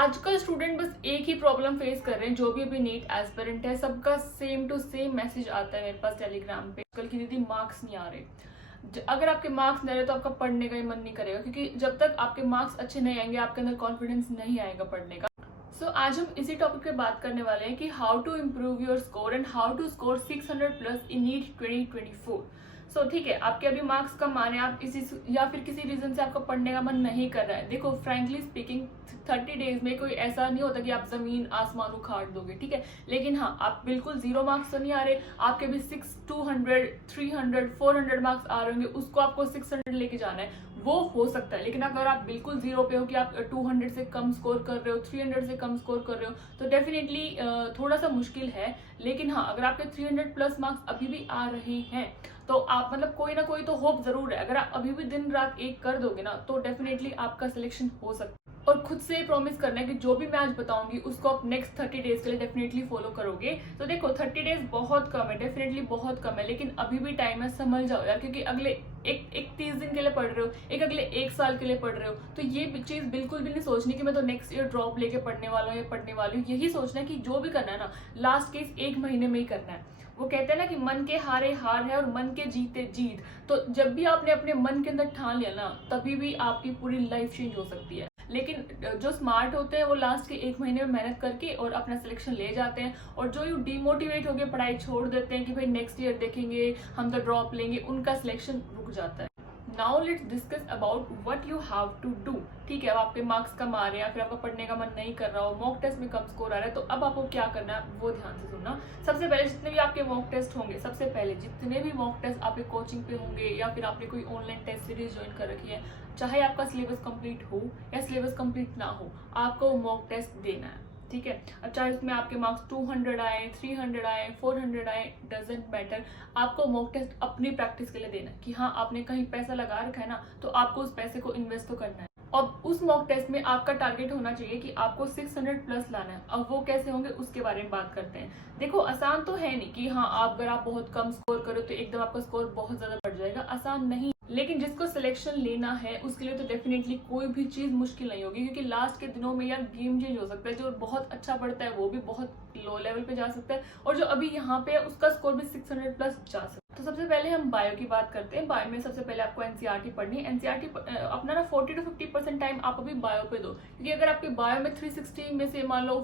आजकल स्टूडेंट बस एक ही प्रॉब्लम फेस कर रहे हैं, जो भी अभी नीट एस्पिरेंट है सबका सेम टू सेम मैसेज आता है मेरे पास टेलीग्राम पे। कल की दीदी मार्क्स नहीं आ रहे। अगर आपके मार्क्स नहीं आ रहे तो आपका पढ़ने का ही मन नहीं करेगा, क्योंकि जब तक आपके मार्क्स अच्छे नहीं आएंगे आपके अंदर कॉन्फिडेंस नहीं आएगा पढ़ने का। आज हम इसी टॉपिक पे बात करने वाले हैं कि how to improve your score and how to score 600 plus in NEET 2024। ठीक है, आपके अभी मार्क्स कम आ रहे हैं, आप इसी या फिर किसी रीजन से आपका पढ़ने का मन नहीं कर रहा है। देखो, फ्रेंकली स्पीकिंग 30 डेज में कोई ऐसा नहीं होता कि आप जमीन आसमान उखाड़ दोगे, ठीक है। लेकिन हाँ, आप बिल्कुल जीरो मार्क्स तो नहीं आ रहे, आपके भी 200 300 400 मार्क्स आ रहे होंगे, उसको आपको 600 लेके जाना है, वो हो सकता है। लेकिन अगर आप बिल्कुल जीरो पे हो कि आप 200 से कम स्कोर कर रहे हो, 300 से कम स्कोर कर रहे हो, तो डेफिनेटली थोड़ा सा मुश्किल है। लेकिन हाँ, अगर आपके 300 प्लस मार्क्स अभी भी आ रहे हैं तो आप मतलब कोई ना कोई तो होप जरूर है। अगर आप अभी भी दिन रात एक कर दोगे ना तो डेफिनेटली आपका सिलेक्शन हो सकता है। और खुद से प्रॉमिस करना है कि जो भी मैं आज बताऊंगी उसको आप नेक्स्ट 30 डेज के लिए डेफिनेटली फॉलो करोगे। तो देखो, 30 डेज बहुत कम है, डेफिनेटली बहुत कम है, लेकिन अभी भी टाइम है, समझ जाओ यार। क्योंकि अगले एक 30 दिन के लिए पढ़ रहे हो, एक अगले 1 साल के लिए पढ़ रहे हो, तो ये चीज बिल्कुल भी नहीं सोचनी कि मैं तो नेक्स्ट ईयर ड्रॉप लेके पढ़ने वाला हूँ या पढ़ने वाली हूँ। यही सोचना है कि जो भी करना है ना, लास्ट केस 1 महीने में ही करना है। वो कहते हैं ना कि मन के हारे हार है और मन के जीते जीत। तो जब भी आपने अपने मन के अंदर ठान लिया ना, तभी भी आपकी पूरी लाइफ चेंज हो सकती है। लेकिन जो स्मार्ट होते हैं वो लास्ट के 1 महीने में मेहनत करके और अपना सिलेक्शन ले जाते हैं, और जो यू डिमोटिवेट होकर पढ़ाई छोड़ देते हैं कि भाई नेक्स्ट ईयर देखेंगे, हम तो ड्रॉप लेंगे, उनका सिलेक्शन रुक जाता है। Now let's discuss about what you have to do. ठीक है, अब आपके मार्क्स कम आ रहे हैं, फिर आपका पढ़ने का मन नहीं कर रहा हो, मॉक टेस्ट में कम स्कोर आ रहा है, तो अब आपको क्या करना है वो ध्यान से सुनना। सबसे पहले जितने भी आपके मॉक टेस्ट होंगे, सबसे पहले जितने भी मॉक टेस्ट आपके कोचिंग पे होंगे या फिर आपने कोई ऑनलाइन टेस्ट सीरीज ज्वाइन कर रखी है, चाहे आपका सिलेबस कंप्लीट हो या सिलेबस कंप्लीट ना हो, आपको मॉक टेस्ट देना है। ठीक है, अब चाहे उसमें आपके मार्क्स 200 आए, 300 आए, 400 आए, डजेंट मैटर, आपको मॉक टेस्ट अपनी प्रैक्टिस के लिए देना है कि हाँ, आपने कहीं पैसा लगा रखा है ना, तो आपको उस पैसे को इन्वेस्ट तो करना है। अब उस मॉक टेस्ट में आपका टारगेट होना चाहिए कि आपको 600 प्लस लाना है। अब वो कैसे होंगे उसके बारे में बात करते हैं। देखो, आसान तो है नहीं कि हाँ, अगर आप बहुत कम स्कोर करो तो एकदम आपका स्कोर बहुत ज्यादा बढ़ जाएगा, आसान नहीं। लेकिन जिसको सिलेक्शन लेना है उसके लिए तो डेफिनेटली कोई भी चीज मुश्किल नहीं होगी, क्योंकि लास्ट के दिनों में यार गेम चेंज हो सकता है। जो बहुत अच्छा पढ़ता है वो भी बहुत लो लेवल पे जा सकता है, और जो अभी यहाँ पे है उसका स्कोर भी 600 प्लस जा सकता है। तो सबसे पहले हम बायो की बात करते हैं। बायो में सबसे पहले आपको एनसीईआरटी पढ़नी है। एनसीईआरटी अपना ना 40 to 50% टाइम आप अभी बायो पे दो, क्योंकि अगर आपके बायो में 360 में से मान लो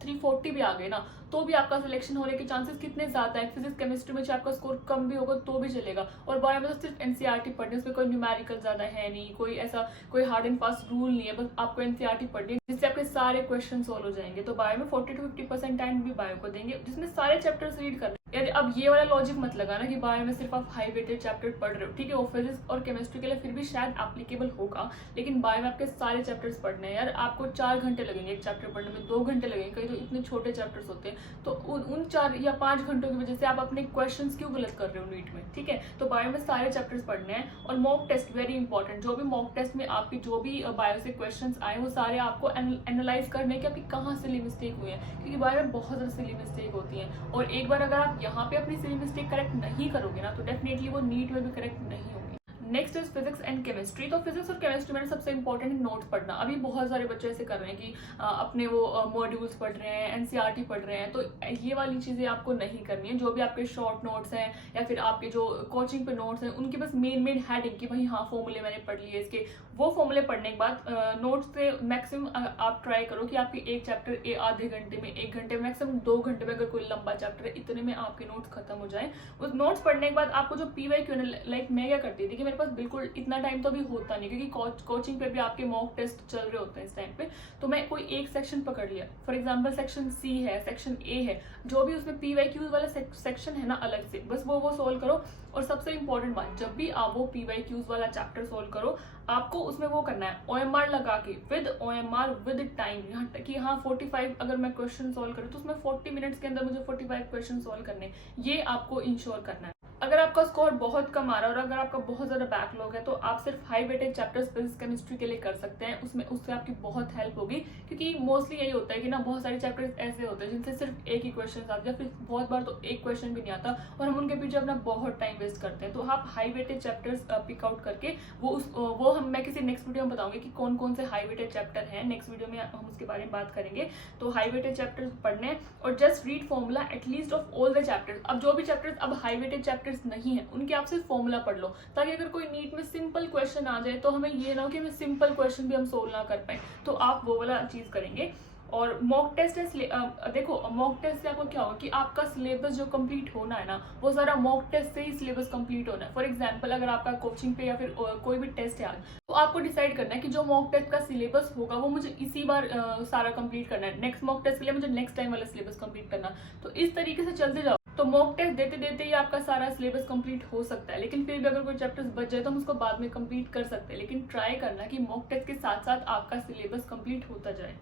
340 भी आ गए ना, तो भी आपका सिलेक्शन होने के चांसेस कितने ज्यादा है। फिजिक्स केमिस्ट्री में चाहे आपका स्कोर कम भी होगा तो भी चलेगा, और बायो में तो सिर्फ एनसीईआरटी पढ़नी है, उसमें कोई न्यूमेरिकल ज्यादा है नहीं, कोई ऐसा कोई हार्ड एंड फास्ट रूल नहीं है, बस आपको एनसीईआरटी पढ़नी है जिससे आपके सारे क्वेश्चन सोल्व हो जाएंगे। तो बायो में 40 to 50% टाइम भी बायो को देंगे, जिसमें सारे चैप्टर्स रीड करने। यार अब ये वाला लॉजिक मत लगाना कि बायो में सिर्फ आप हाई वेटेड चैप्टर पढ़ रहे हो। ठीक है, वो फिजिक्स और केमिस्ट्री के लिए फिर भी शायद एप्लीकेबल होगा, लेकिन बायो में आपके सारे चैप्टर्स पढ़ने हैं। यार आपको 4 घंटे लगेंगे एक चैप्टर पढ़ने में, 2 घंटे लगेंगे, कई तो इतने छोटे चैप्टर्स होते हैं। तो उन 4 या 5 घंटों की वजह से आप अपने क्वेश्चन क्यों गलत कर रहे हो नीट में। ठीक है, तो बायो में सारे चैप्टर्स पढ़ने हैं। और मॉक टेस्ट वेरी इंपॉर्टेंट, जो भी मॉक टेस्ट में आपकी जो भी बायो से क्वेश्चन आए वो सारे आपको एनालाइज करने की आपकी कहाँ सिली मिस्टेक हुई है, क्योंकि बायो में बहुत ज्यादा सिली मिस्टेक होती है। और एक बार अगर आप यहाँ पे अपनी सिली मिस्टेक करेक्ट नहीं करोगे ना, तो डेफिनेटली वो नीट में भी करेक्ट नहीं होगी। Next is physics and chemistry. तो फिजिक्स और केमिस्ट्री में सबसे इंपॉर्टेंट नोट्स पढ़ना। अभी बहुत सारे बच्चे ऐसे कर रहे हैं कि अपने वो मॉड्यूल्स पढ़ रहे हैं, एनसीईआरटी पढ़ रहे हैं, तो ये वाली चीजें आपको नहीं करनी है। जो भी आपके शॉर्ट नोट्स हैं या फिर आपके जो कोचिंग पे नोट्स हैं, उनकी बस मेन हेडिंग की भाई हाँ फॉर्मूले मैंने पढ़ लिए इसके, वो फॉर्मूले पढ़ने के बाद नोट्स से मैक्सिमम आप ट्राई करो कि आपकी एक चैप्टर आधे घंटे में, 1 घंटे में, मैक्सिमम 2 घंटे में, अगर कोई लंबा चैप्टर है इतने में आपके नोट्स खत्म हो जाए। उस नोट्स पढ़ने के बाद आपको जो पीवाईक्यू, लाइक मैं क्या करती थी कि मेरे पास बिल्कुल इतना टाइम तो अभी होता नहीं, क्योंकि कोचिंग पे भी आपके मॉक टेस्ट चल रहे होते हैं इस टाइम पे, तो मैं कोई एक सेक्शन पकड़ लिया। फॉर एग्जांपल सेक्शन सी है, सेक्शन ए है, जो भी उसमें पीवाईक्यूज वाला सेक्शन है ना अलग से, बस वो सोल्व करो। और सबसे इंपॉर्टेंट बात, जब भी आप वो पीवाईक्यूज वाला चैप्टर सोल्व करो, आपको उसमें वो करना है ओएमआर लगा के, विद ओएमआर विद टाइम, यहाँ तक कि हाँ 45 अगर मैं क्वेश्चन सोल्व करूँ तो उसमें 40 मिनट्स के अंदर मुझे 45 क्वेश्चन सोल्व करने, ये आपको इंश्योर करना है। अगर आपका स्कोर बहुत कम आ रहा है और अगर आपका बहुत ज़्यादा बैकलॉग है तो आप सिर्फ high weightage chapters physics chemistry के लिए कर सकते हैं, उससे आपकी बहुत हेल्प होगी। क्योंकि मोस्टली यही होता है कि ना बहुत सारे चैप्टर्स ऐसे होते हैं जिनसे सिर्फ एक ही क्वेश्चन आता है, फिर बहुत बार तो एक क्वेश्चन भी नहीं आता और हम उनके पीछे अपना बहुत टाइम वेस्ट करते हैं। तो आप हाई वेटेज चैप्टर्स पिकआउट करके मैं किसी नेक्स्ट वीडियो में बताऊंगी कि कौन कौन से हाई वेटेज चैप्टर हैं। नेक्स्ट वीडियो में हम उसके बारे में बात करेंगे। तो हाई वेटेज चैप्टर्स पढ़ने और just read formula at least of all the chapters. अब जो भी चैप्टर्स अब हाई वेटेज चैप्टर्स नहीं है उनके आप सिर्फ फॉर्मूला पढ़ लो, ताकि अगर कोई नीट में सिंपल क्वेश्चन आ जाए तो हमें ये ना हो कि हमें सिंपल क्वेश्चन भी हम सोल्व ना कर पाए। तो आप वो वाला चीज करेंगे। और मॉक टेस्ट है, देखो मॉक टेस्ट से आपको क्या होगा कि आपका सिलेबस जो कंप्लीट होना है ना वो सारा मॉक टेस्ट से ही सिलेबस कंप्लीट होना है। फॉर एग्जांपल अगर आपका कोचिंग पे या फिर कोई भी टेस्ट है आज, तो आपको डिसाइड करना है कि जो मॉक टेस्ट का सिलेबस होगा वो मुझे इसी बार सारा कंप्लीट करना है। नेक्स्ट मॉक टेस्ट के लिए मुझे नेक्स्ट टाइम वाला सिलेबस कंप्लीट करना। तो इस तरीके से चलते जाओ तो मॉक टेस्ट देते देते ही आपका सारा सिलेबस कंप्लीट हो सकता है। लेकिन फिर भी अगर कोई चैप्टर्स बच जाए तो हम उसको बाद में कंप्लीट कर सकते हैं। लेकिन ट्राई करना कि मॉक टेस्ट के साथ साथ आपका सिलेबस कंप्लीट होता जाए।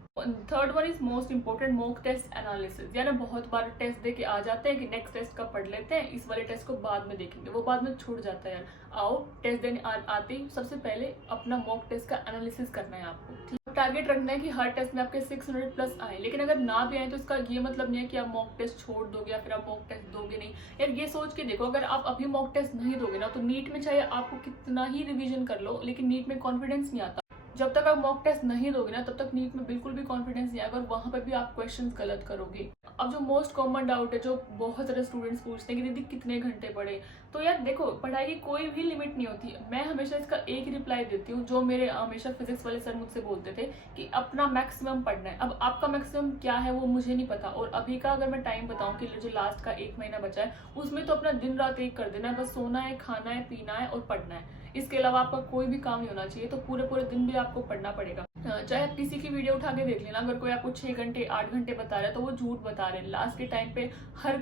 Third one is most important, mock test analysis. यानी बहुत बार टेस्ट दे के आ जाते हैं कि नेक्स्ट टेस्ट का पढ़ लेते हैं, इस वाले टेस्ट को बाद में देखेंगे, वो बाद में छूट जाता है। यार आओ टेस्ट देने आते ही सबसे पहले अपना मॉक टेस्ट का एनालिसिस करना है आपको। टारगेट रखना है कि हर टेस्ट में आपके 600 प्लस आए। लेकिन अगर ना भी आए तो इसका ये मतलब नहीं है कि आप मॉक टेस्ट छोड़ दोगे या फिर आप मॉक टेस्ट दोगे नहीं। यार ये सोच के देखो, अगर आप अभी मॉक टेस्ट नहीं दोगे ना तो नीट में चाहे आपको कितना ही रिवीजन कर लो, लेकिन नीट में कॉन्फिडेंस नहीं आता। जब तक आप मॉक टेस्ट नहीं दोगे ना तब तक नीट में बिल्कुल भी कॉन्फिडेंस नहीं आएगा और वहां पर भी आप क्वेश्चंस गलत करोगे। अब जो मोस्ट कॉमन डाउट है जो बहुत सारे स्टूडेंट्स पूछते हैं कि दीदी कितने घंटे पढ़े, तो यार देखो पढ़ाई की कोई भी लिमिट नहीं होती। मैं हमेशा इसका एक ही रिप्लाई देती हूँ जो मेरे हमेशा फिजिक्स वाले सर मुझसे बोलते थे कि अपना मैक्सिमम पढ़ना है। अब आपका मैक्सिमम क्या है वो मुझे नहीं पता, और अभी का अगर मैं टाइम बताऊं कि जो लास्ट का 1 महीना बचा है उसमें तो अपना दिन रात एक कर देना है। बस सोना है, खाना है, पीना है और पढ़ना है। इसके अलावा आपका कोई भी काम नहीं होना चाहिए। तो पूरे पूरे दिन भी आपको पढ़ना पड़ेगा। चाहे आप किसी की वीडियो उठा के देख लेना, अगर कोई आपको 6 घंटे 8 घंटे बता रहा है तो वो झूठ बता रहे हैं। लास्ट के टाइम पे हर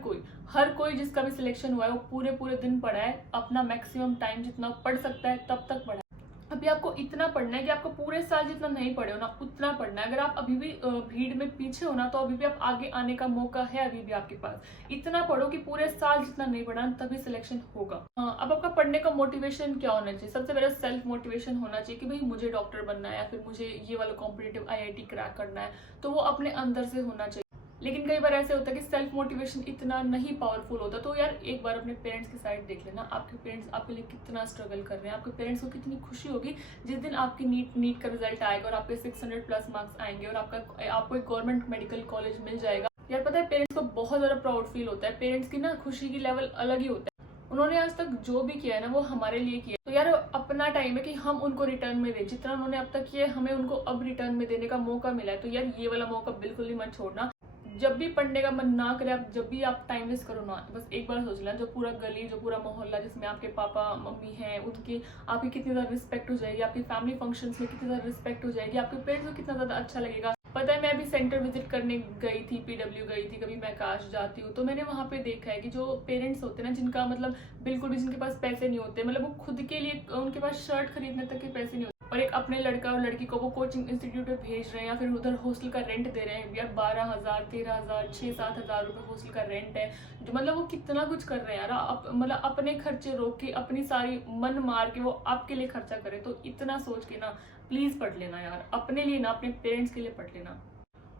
कोई जिसका भी सिलेक्शन हुआ है वो पूरे पूरे दिन पढ़ा है, अपना मैक्सिमम टाइम जितना पढ़ सकता है तब तक पढ़ा है। अभी आपको इतना पढ़ना है कि आपको पूरे साल जितना नहीं पढ़े हो ना उतना पढ़ना है। अगर आप अभी भी भीड़ में पीछे हो ना तो अभी भी आप आगे आने का मौका है अभी भी आपके पास। इतना पढ़ो कि पूरे साल जितना नहीं पढ़ा तभी सिलेक्शन होगा। अब आपका पढ़ने का मोटिवेशन क्या होना चाहिए? सबसे पहले सेल्फ मोटिवेशन होना चाहिए कि भाई मुझे डॉक्टर बनना है या फिर मुझे ये वाला कॉम्पिटिटिव IIT क्रैक करना है, तो वो अपने अंदर से होना चाहिए। लेकिन कई बार ऐसे होता है कि सेल्फ मोटिवेशन इतना नहीं पावरफुल होता। तो यार एक बार अपने पेरेंट्स की साइड देख लेना, आपके पेरेंट्स आपके लिए कितना स्ट्रगल कर रहे हैं। आपके पेरेंट्स को कितनी खुशी होगी जिस दिन आपकी नीट का रिजल्ट आएगा और आपके 600 प्लस मार्क्स आएंगे और आपको एक गवर्नमेंट मेडिकल कॉलेज मिल जाएगा। यार पता है पेरेंट्स को बहुत ज्यादा प्राउड फील होता है। पेरेंट्स की ना खुशी की लेवल अलग ही होता है। उन्होंने आज तक जो भी किया है ना वो हमारे लिए किया। तो यार अपना टाइम है कि हम उनको रिटर्न में दें। जितना उन्होंने अब तक किया है हमें उनको अब रिटर्न में देने का मौका मिला है। तो यार ये वाला मौका बिल्कुल ही मत छोड़ना। जब भी पढ़ने का मन ना करे, जब भी आप टाइम वेस्ट करो ना, बस एक बार सोच लेना जो पूरा गली, जो पूरा मोहल्ला जिसमें आपके पापा मम्मी हैं, उनकी आपकी कितनी ज्यादा रिस्पेक्ट हो जाएगी, आपकी फैमिली फंक्शंस में कितनी ज्यादा रिस्पेक्ट हो जाएगी, आपके पेरेंट्स को कितना ज्यादा अच्छा लगेगा। पता है मैं अभी सेंटर विजिट करने गई थी, PW गई थी, कभी मैं काश जाती हूँ तो मैंने वहाँ पे देखा है कि जो पेरेंट्स होते हैं ना जिनका मतलब बिल्कुल भी जिनके पास पैसे नहीं होते, मतलब वो खुद के लिए उनके पास शर्ट खरीदने तक के पैसे नहीं होते और एक अपने लड़का और लड़की को वो कोचिंग इंस्टीट्यूट में भेज रहे हैं या फिर उधर हॉस्टल का रेंट दे रहे हैं। यार 12,000 13,000 6-7 हज़ार रुपये हॉस्टल का रेंट है। जो मतलब वो कितना कुछ कर रहे हैं यार। मतलब अपने खर्चे रोक के, अपनी सारी मन मार के वो आपके लिए खर्चा करे। तो इतना सोच के ना प्लीज पढ़ लेना यार, अपने लिए ना, अपने पेरेंट्स के लिए पढ़ लेना।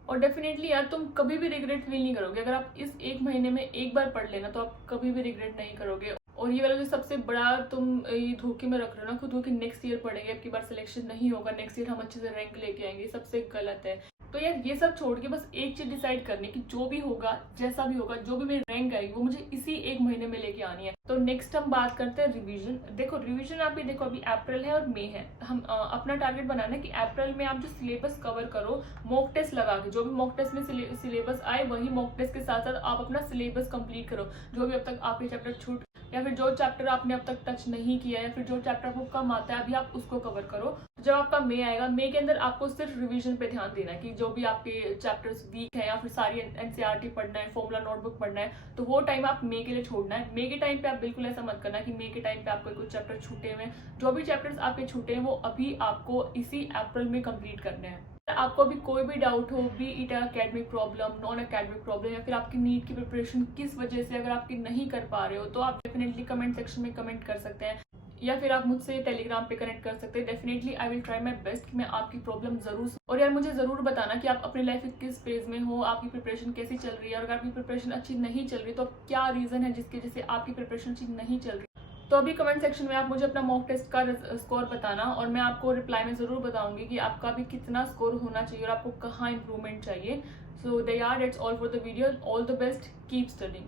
और डेफिनेटली यार तुम कभी भी रिग्रेट फील नहीं करोगे। अगर आप इस 1 महीने में एक बार पढ़ लेना तो आप कभी भी रिग्रेट नहीं करोगे। और ये वाला जो सबसे बड़ा तुम ये धोखे में रख रहे हो ना खुद को कि नेक्स्ट ईयर पढ़ेंगे, अब की बार सिलेक्शन नहीं होगा, नेक्स्ट ईयर हम अच्छे से रैंक लेके आएंगे, सबसे गलत है। तो यार ये सब छोड़ के बस एक चीज डिसाइड करनी कि जो भी होगा, जैसा भी होगा, जो भी मेरी रैंक आएगी वो मुझे इसी 1 महीने में लेके आनी है। तो नेक्स्ट हम बात करते हैं रिवीजन। देखो रिवीजन आप ये देखो अभी अप्रैल है और मई है। हम अपना टारगेट बनाना है कि अप्रैल में आप जो सिलेबस कवर करो मॉक टेस्ट लगा के, जो भी मॉक टेस्ट में सिलेबस आए वही मॉक टेस्ट के साथ साथ आप अपना सिलेबस कंप्लीट करो। जो भी अब तक आपके चैप्टर छूट या फिर जो चैप्टर आपने अब तक टच नहीं किया या फिर जो चैप्टर आपको कम आता है अभी आप उसको कवर करो। जब आपका मई आएगा, मई के अंदर आपको सिर्फ रिवीजन पे ध्यान देना है कि जो भी आपके चैप्टर्स वीक है या फिर सारी NCERT पढ़ना है, फॉर्मूला नोटबुक पढ़ना है, तो वो टाइम आप मई के लिए छोड़ना है। मई के टाइम पे आप बिल्कुल ऐसा मत करना कि मई के टाइम पे आपको कुछ चैप्टर छूटे हुए हैं। जो भी चैप्टर्स आपके छूटे हैं वो अभी आपको इसी अप्रैल में कंप्लीट करने हैं। आपको भी कोई भी डाउट हो, B it academic problem, non academic problem, या फिर आपकी नीट की प्रिपरेशन किस वजह से अगर आपकी नहीं कर पा रहे हो, तो आप डेफिनेटली कमेंट सेक्शन में कमेंट कर सकते हैं, या फिर आप मुझसे टेलीग्राम पे कनेक्ट कर सकते हैं। Definitely I will try my best कि मैं आपकी प्रॉब्लम जरूर। और यार मुझे जरूर बताना कि आप अपनी लाइफ में किस फेज में हो, आपकी प्रिपरेशन कैसी चल रही है, और अगर आपकी प्रिपरेशन अच्छी नहीं चल रही तो क्या रीजन है जिसकी वजह से आपकी प्रिपरेशन अच्छी नहीं चल रही। तो अभी कमेंट सेक्शन में आप मुझे अपना मॉक टेस्ट का स्कोर बताना, और मैं आपको रिप्लाई में ज़रूर बताऊंगी कि आपका भी कितना स्कोर होना चाहिए और आपको कहाँ इंप्रूवमेंट चाहिए। So that's all for the video. All the best, keep studying.